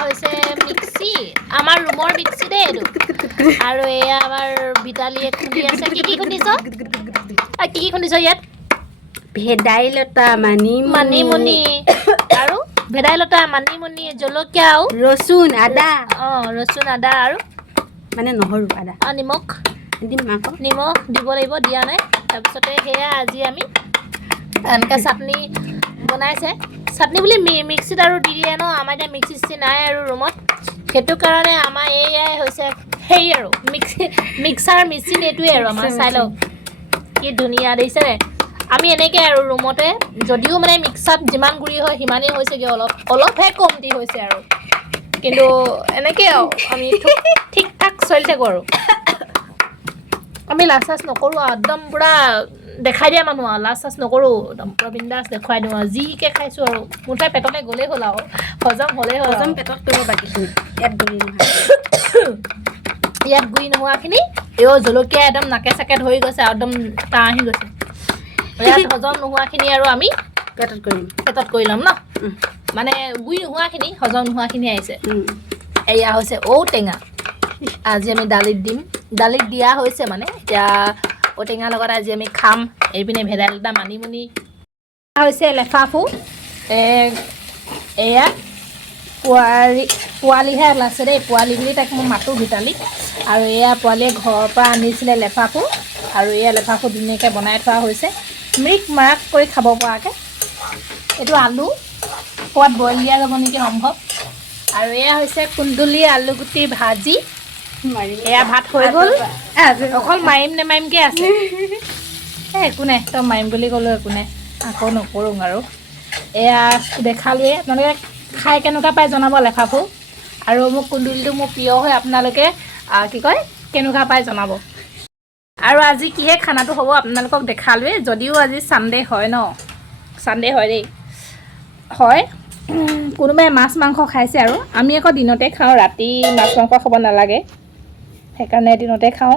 হৈছে মিক্সি আমাৰ ৰুমৰ মিক্সি দেই এইটো আৰু এয়া আমাৰ বিতালীয়ে খুন্দি আছে কি খুন্দিছ কি খুন্দিছ ইয়াত ভেদাইলতা মানিমুনি আৰু ভেদাইলতা মানিমুনি জলকীয়া ৰচুন আদা ৰচুন আদা আৰু মানে নহৰু আদা নিমখ নিমখ দিব লাগিব দিয়া নাই তাৰপিছতে সেয়া আজি আমি এনেকৈ চাটনি বনাইছে চাটনি বুলি মিক্সিত আৰু দি দিয়ে ন আমাৰ এতিয়া মিক্সি চিক্সি নাই আৰু ৰুমত সেইটো কাৰণে আমাৰ এয়াই হৈছে সেই আৰু মিক্সাৰ মেচিন এইটোৱে আৰু আমাৰ চাই লওক কি ধুনীয়া দেখিছেনে আমি এনেকৈ আৰু ৰুমতে যদিও মানে মিক্সাত যিমান গুড়ি হয় সিমানেই হৈছেগৈ অলপহে কমতি হৈছে আৰু কিন্তু এনেকৈ আৰু আমি ঠিক ঠাক চলি থাকোঁ আৰু আমি লাজ চাজ নকৰোঁ আৰু একদম পূৰা দেখাই দিয়া মানুহ আৰু লাজ চাজ নকৰোঁ একদম পূৰা বিন্দাছ দেখুৱাই দিওঁ আৰু যিকে খাইছোঁ আৰু মুঠতে পেটলৈ গ'লেই হ'ল আৰু হজম হ'লেই হ'ল হজম পেটত কৰিব বাকীখিনি ইয়াত গুড়ি নোহোৱাখিনি জলকীয়া একদম নাকে চাকে ধৰি গৈছে আৰু একদম টান আহি গৈছে ইয়াত হজম নোহোৱাখিনি আৰু আমি পেটত কৰি ল'ম ন মানে গুড়ি নোহোৱাখিনি হজম নোহোৱাখিনি আহিছে এয়া হৈছে ঔটেঙা আজি আমি দালিত দিম দালিত দিয়া হৈছে মানে এতিয়া ঔটেঙাৰ লগত আজি আমি খাম এইপিনে ভেদাইলতা মানিমুনি হৈছে লেফাফু এয়া পোৱালিহে ওলাইছে দেই পোৱালি বুলি তাক মই মাতোঁ ভিতালী আৰু এয়া পোৱালীয়ে ঘৰৰ পৰা আনিছিলে লেফাফু আৰু এয়া লেফাফু ধুনীয়াকৈ বনাই থোৱা হৈছে মিক মাৰাক কৰি খাব পৰাকৈ এইটো আলু ক'ৰবাত বইল দিয়া যাব নেকি সম্ভৱ আৰু এয়া হৈছে কুন্দুলি আলুগুটি ভাজি এয়া ভাত হৈ গ'ল অকল মাৰিম নেমাৰিমকৈ আছে একো নাই তই মাৰিম বুলি ক'লোঁ একো নাই আকৌ নকৰোঁ আৰু এয়া দেখালোৱে আপোনালোকে খাই কেনেকুৱা পাই জনাব লেফাফু আৰু মোক কুন্দুলিটো মোৰ প্ৰিয় হয় আপোনালোকে কি কয় কেনেকুৱা পাই জনাব আৰু আজি কিহে খানাটো হ'ব আপোনালোকক দেখালোৱে যদিও আজি ছানডে হয় ন ছানডে হয় দেই হয় কোনোবাই মাছ মাংস খাইছে আৰু আমি আকৌ দিনতে খাওঁ ৰাতি মাছ মাংস খাব নালাগে সেইকাৰণে দিনতে খাওঁ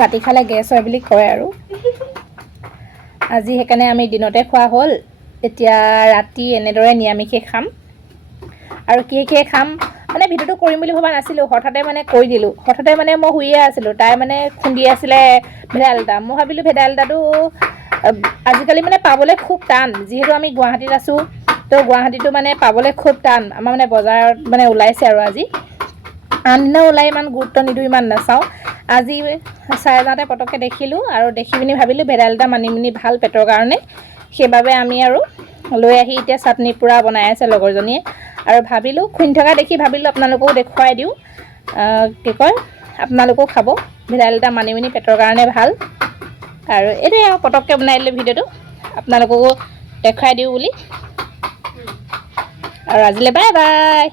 ৰাতি খালে গেছ হয় বুলি কয় আৰু আজি সেইকাৰণে আমি দিনতে খোৱা হ'ল এতিয়া ৰাতি এনেদৰে নিৰামিষে খাম আৰু কিহে খাম মানে ভিডিঅ'টো কৰিম বুলি ভবা নাছিলোঁ হঠাতে মানে কৰি দিলোঁ হঠাতে মানে মই শুইয়ে আছিলোঁ তাই মানে খুন্দি আছিলে ভেদাইলতা মই ভাবিলোঁ ভেদাইলতাটো আজিকালি মানে পাবলৈ খুব টান যিহেতু আমি গুৱাহাটীত আছোঁ তো গুৱাহাটীটো মানে পাবলৈ খুব টান আমাৰ মানে বজাৰত মানে ওলাইছে আৰু আজি আন দিনা ওলাই ইমান গুৰুত্ব নিদিওঁ ইমান নাচাওঁ আজি চাই যাওঁতে পটককৈ দেখিলোঁ আৰু দেখি পিনি ভাবিলোঁ ভেদাইলতা মানিমুনি ভাল পেটৰ কাৰণে সেইবাবে আমি আৰু লৈ আহি এতিয়া চাটনি পূৰা বনাই আছে লগৰজনীয়ে আৰু ভাবিলোঁ খুন্দি থকা দেখি ভাবিলোঁ আপোনালোকেও দেখুৱাই দিওঁ কি কয় আপোনালোকেও খাব ভেদাইলতা মানিমুনি পেটৰ কাৰণে ভাল আৰু এইটোৱে আৰু পটককৈ বনাই দিলোঁ ভিডিঅ'টো আপোনালোককো দেখুৱাই দিওঁ বুলি আৰু আজিলৈ বাই বাই